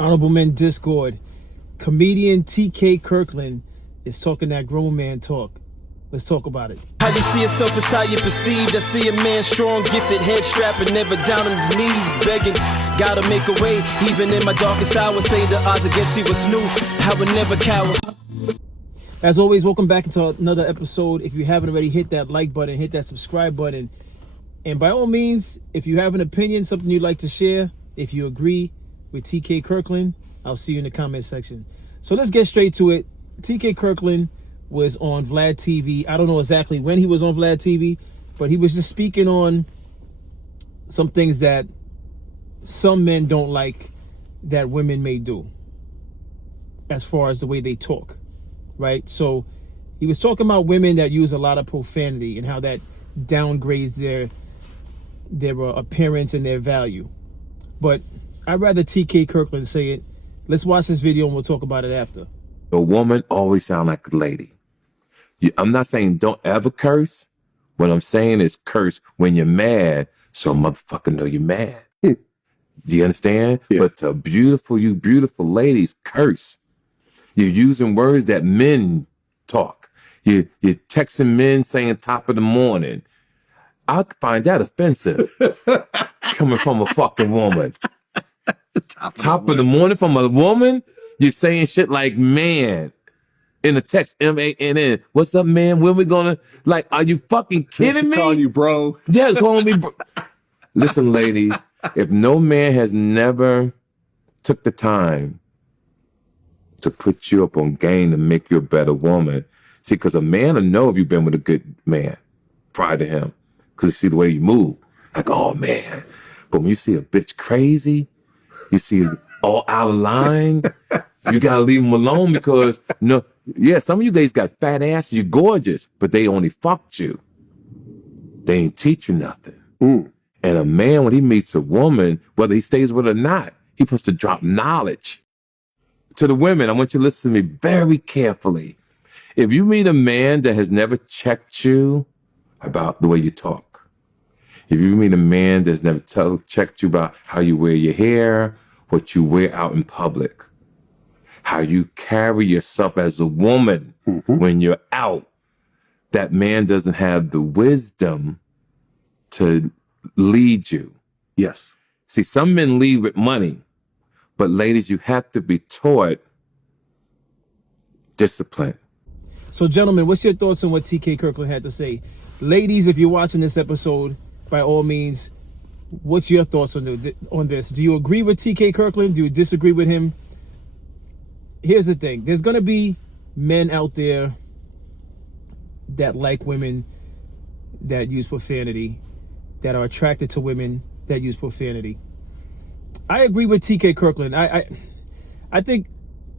Honorable Men Discord. Comedian TK Kirkland is talking that grown man talk. Let's talk about it. How you see yourself is how you perceived. I see a man strong, gifted, head strapping, never down on his knees, begging. Gotta make a way, even in my darkest hour. Say the odds against me was new. I would never cower. As always, welcome back into another episode. If you haven't already, hit that like button, hit that subscribe button. And by all means, if you have an opinion, something you'd like to share, if you agree with TK Kirkland, I'll see you in the comment section. So let's get straight to it. TK Kirkland was on Vlad TV. I don't know exactly when he was on Vlad TV, but he was just speaking on some things that some men don't like that women may do as far as the way they talk, right? So he was talking about women that use a lot of profanity and how that downgrades their appearance and their value. But I'd rather TK Kirkland say it. Let's watch this video and we'll talk about it after. A woman always sound like a lady. I'm not saying don't ever curse. What I'm saying is curse when you're mad, so a motherfucker know you're mad. Do you understand? Yeah. But to you beautiful ladies, curse. You're using words that men talk. You're texting men saying top of the morning. I find that offensive coming from a fucking woman. Top of the morning from a woman? You're saying shit like man in the text, M-A-N-N. What's up, man? When we gonna, like, are you fucking kidding me? Calling you bro. Yeah, calling me bro. Listen, ladies, if no man has never took the time to put you up on game to make you a better woman, see, because a man will know if you've been with a good man prior to him, because you see the way you move. Like, oh, man. But when you see a bitch crazy, you see all out of line, you gotta leave them alone because, no, yeah, some of you ladies got fat asses, you're gorgeous, but they only fucked you. They ain't teach you nothing. And a man, when he meets a woman, whether he stays with her or not, he supposed to drop knowledge. To the women, I want you to listen to me very carefully. If you meet a man that has never checked you about the way you talk, if you meet a man that's never checked you about how you wear your hair, what you wear out in public, how you carry yourself as a woman when you're out, that man doesn't have the wisdom to lead you. Yes. See, some men lead with money, but ladies, you have to be taught discipline. So gentlemen, what's your thoughts on what TK Kirkland had to say? Ladies, if you're watching this episode, by all means, what's your thoughts on this? Do you agree with TK Kirkland? Do you disagree with him? Here's the thing. There's going to be men out there that like women that use profanity, that are attracted to women that use profanity. I agree with TK Kirkland. I think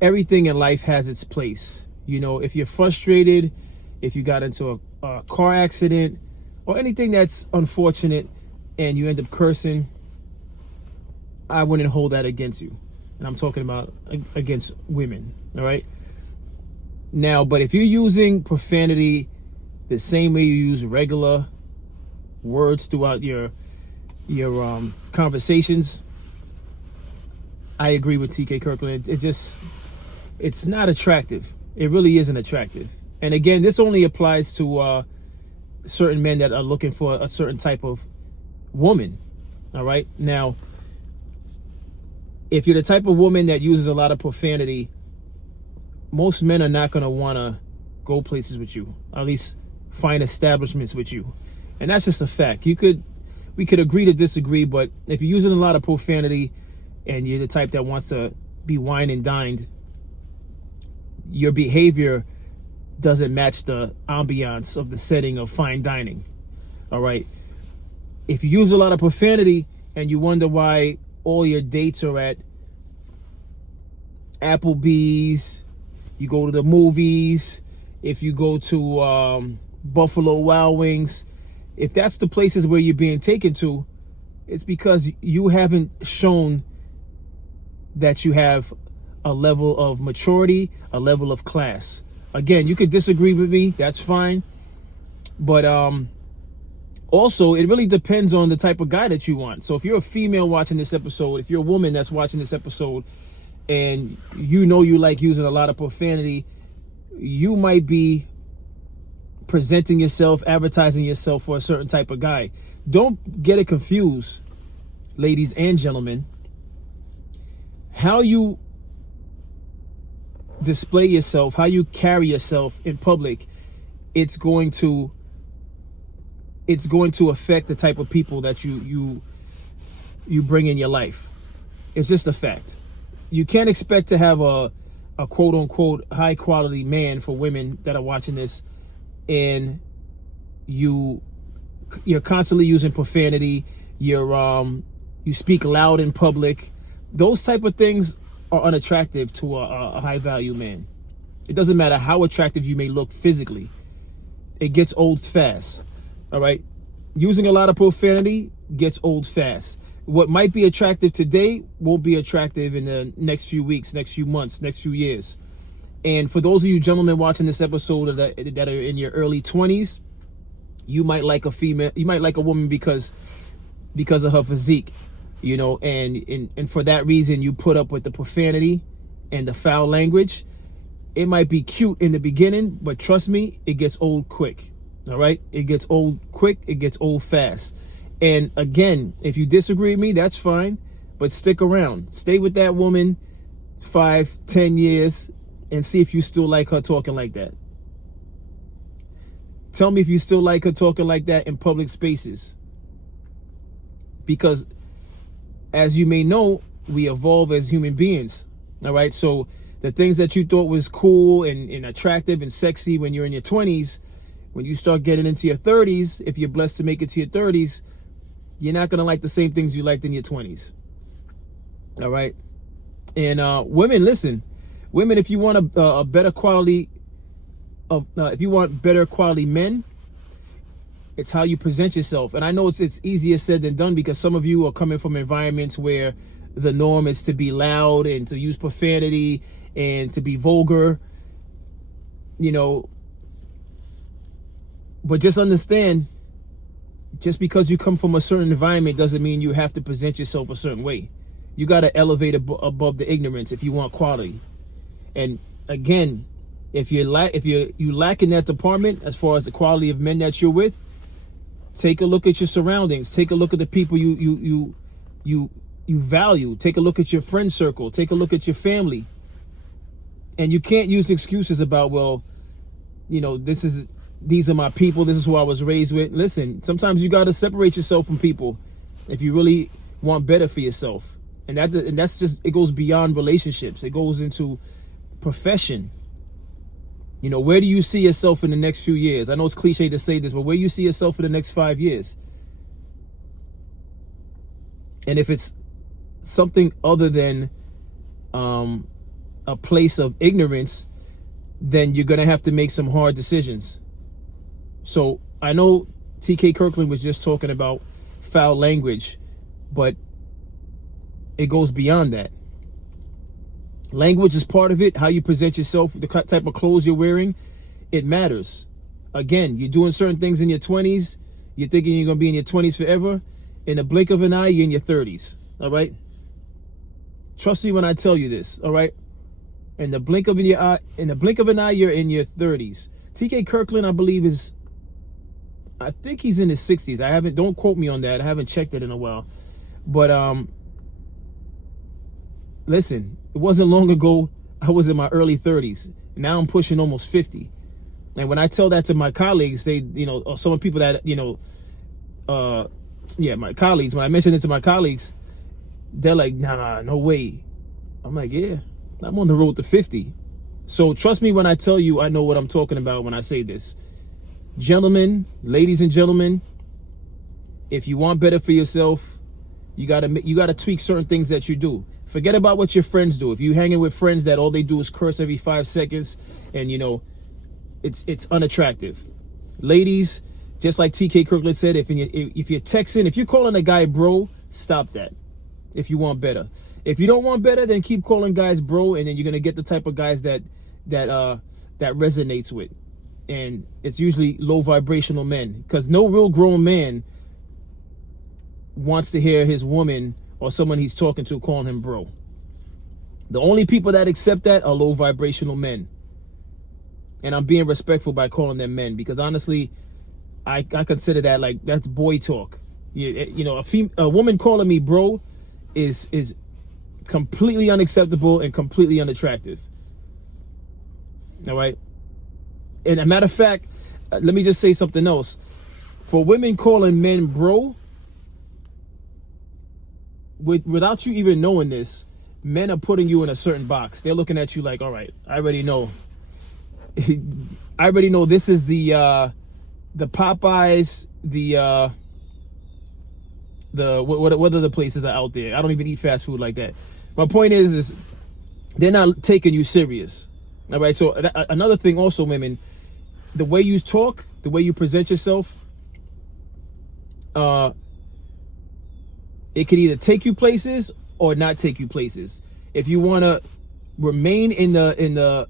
everything in life has its place. You know, if you're frustrated, if you got into a car accident, or anything that's unfortunate and you end up cursing, I wouldn't hold that against you. And I'm talking about against women, all right? Now, but if you're using profanity the same way you use regular words throughout your conversations, I agree with TK Kirkland. It's not attractive. It really isn't attractive. And again, this only applies to certain men that are looking for a certain type of woman. All right. Now, if you're the type of woman that uses a lot of profanity, most men are not going to want to go places with you, at least find establishments with you. And that's just a fact. We could agree to disagree, but if you're using a lot of profanity and you're the type that wants to be wine and dined, your behavior doesn't match the ambiance of the setting of fine dining. All right. If you use a lot of profanity and you wonder why all your dates are at Applebee's, you go to the movies, if you go to Buffalo Wild Wings, if that's the places where you're being taken to, it's because you haven't shown that you have a level of maturity, a level of class. Again, you could disagree with me, that's fine. But also, it really depends on the type of guy that you want. So if you're a female watching this episode, if you're a woman that's watching this episode, and you know you like using a lot of profanity, you might be presenting yourself, advertising yourself for a certain type of guy. Don't get it confused, ladies and gentlemen. How you display yourself, how you carry yourself in public, it's going to affect the type of people that you bring in your life. It's just a fact. You can't expect to have a quote unquote high quality man, for women that are watching this, and you're constantly using profanity, you speak loud in public. Those type of things are unattractive to a high value man. It doesn't matter how attractive you may look physically. It gets old fast. All right. Using a lot of profanity gets old fast. What might be attractive today won't be attractive in the next few weeks, next few months, next few years. And for those of you gentlemen watching this episode that are in your early 20s, you might like a female, you might like a woman because of her physique, you know, and for that reason you put up with the profanity and the foul language. It might be cute in the beginning, but trust me, it gets old quick. All right? It gets old quick, it gets old fast. And again, if you disagree with me, that's fine, but stick around. Stay with that woman 5-10 years and see if you still like her talking like that. Tell me if you still like her talking like that in public spaces. Because as you may know, we evolve as human beings. All right? So the things that you thought was cool and attractive and sexy when you're in your 20s, when you start getting into your 30s, if you're blessed to make it to your 30s, you're not going to like the same things you liked in your 20s. All right? And women, listen. Women, if you want a better quality of, if you want better quality men, it's how you present yourself. And I know it's easier said than done, because some of you are coming from environments where the norm is to be loud and to use profanity and to be vulgar, you know. But just understand, just because you come from a certain environment doesn't mean you have to present yourself a certain way. You got to elevate above the ignorance if you want quality. And again, if you lack in that department as far as the quality of men that you're with, take a look at your surroundings. Take a look at the people you value. Take a look at your friend circle. Take a look at your family. And you can't use excuses about, well, you know, these are my people. This is who I was raised with. Listen, sometimes you got to separate yourself from people if you really want better for yourself. And that's just, it goes beyond relationships. It goes into profession. You know, where do you see yourself in the next few years? I know it's cliche to say this, but where do you see yourself in the next 5 years? And if it's something other than a place of ignorance, then you're going to have to make some hard decisions. So I know TK Kirkland was just talking about foul language, but it goes beyond that. Language is part of it. How you present yourself, the type of clothes you're wearing, it matters. Again, you're doing certain things in your 20s. You're thinking you're going to be in your 20s forever. In the blink of an eye, you're in your 30s. All right? Trust me when I tell you this. All right? In the blink of an eye, you're in your 30s. TK Kirkland, I believe, I think he's in his 60s. Don't quote me on that. I haven't checked it in a while. But listen, it wasn't long ago I was in my early 30s. Now I'm pushing almost 50. And when I tell that to my colleagues, they, you know, or some people that, you know, my colleagues, when I mention it to my colleagues, they're like, nah, no way. I'm like, yeah, I'm on the road to 50. So trust me when I tell you I know what I'm talking about when I say this. Gentlemen, ladies and gentlemen, if you want better for yourself, you gotta tweak certain things that you do. Forget about what your friends do. If you hanging with friends that all they do is curse every 5 seconds, and you know, it's unattractive. Ladies, just like TK Kirkland said, if you're texting, if you're calling a guy bro, stop that. If you want better. If you don't want better, then keep calling guys bro, and then you're gonna get the type of guys that resonates with. And it's usually low vibrational men, because no real grown man wants to hear his woman or someone he's talking to calling him bro. The only people that accept that are low vibrational men. And I'm being respectful by calling them men, because honestly, I consider that like, that's boy talk. You know, a woman calling me bro is completely unacceptable and completely unattractive. All right. And a matter of fact, let me just say something else. For women calling men bro, without you even knowing this, men are putting you in a certain box. They're looking at you like, all right, I already know. I already know this is the Popeyes, what other places are out there? I don't even eat fast food like that. My point is they're not taking you serious. All right. So another thing also, women, the way you talk, the way you present yourself, it could either take you places or not take you places. If you want to remain in the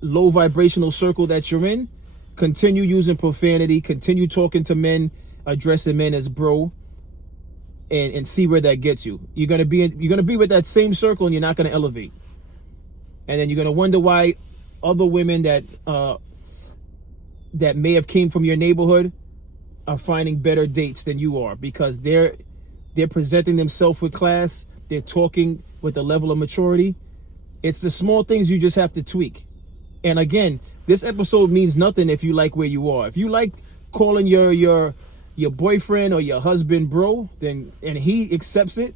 low vibrational circle that you're in, continue using profanity, continue talking to men, addressing men as bro, and see where that gets you. You're gonna be with that same circle, and you're not gonna elevate. And then you're gonna wonder why other women that may have came from your neighborhood are finding better dates than you are, because they're presenting themselves with class. They're talking with a level of maturity. It's the small things you just have to tweak. And again, this episode means nothing if you like where you are. If you like calling your boyfriend or your husband bro, and he accepts it,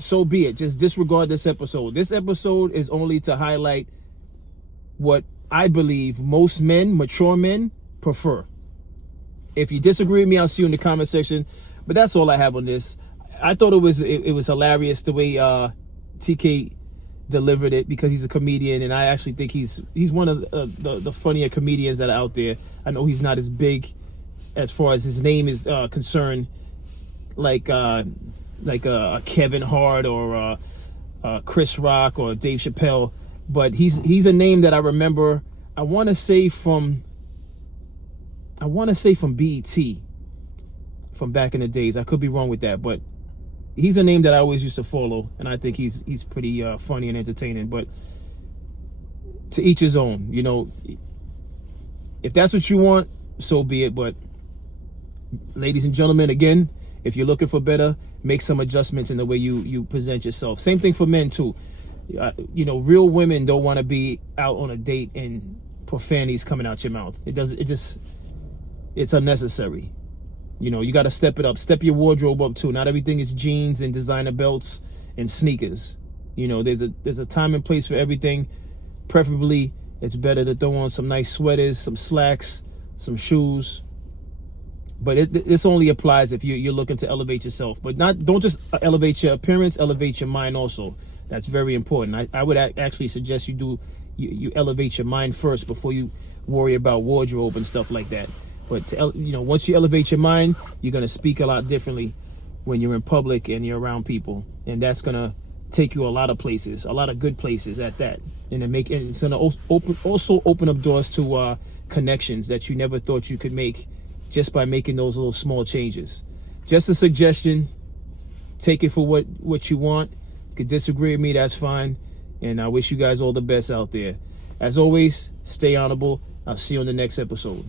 so be it. Just disregard this episode. This episode is only to highlight what I believe most men, mature men, prefer. If you disagree with me, I'll see you in the comment section. But that's all I have on this. I thought it was hilarious the way TK delivered it, because he's a comedian, and I actually think he's one of the funnier comedians that are out there. I know he's not as big as far as his name is concerned, like Kevin Hart or Chris Rock or Dave Chappelle, but he's a name that I remember. I want to say from BET, from back in the days. I could be wrong with that, but he's a name that I always used to follow, and I think he's pretty funny and entertaining. But to each his own, you know. If that's what you want, so be it. But ladies and gentlemen, again, if you're looking for better, make some adjustments in the way you present yourself. Same thing for men too. You know, real women don't want to be out on a date and profanities coming out your mouth. It's unnecessary. You know, you got to step it up. Step your wardrobe up too. Not everything is jeans and designer belts and sneakers. You know, there's a time and place for everything. Preferably, it's better to throw on some nice sweaters, some slacks, some shoes. But this only applies if you're looking to elevate yourself. But don't just elevate your appearance, elevate your mind also. That's very important. I would actually suggest you elevate your mind first before you worry about wardrobe and stuff like that. But once you elevate your mind, you're gonna speak a lot differently when you're in public and you're around people, and that's gonna take you a lot of places, a lot of good places at that, and it's gonna also open up doors to connections that you never thought you could make just by making those little small changes. Just a suggestion. Take it for what you want. You could disagree with me, that's fine. And I wish you guys all the best out there. As always, stay honorable. I'll see you on the next episode.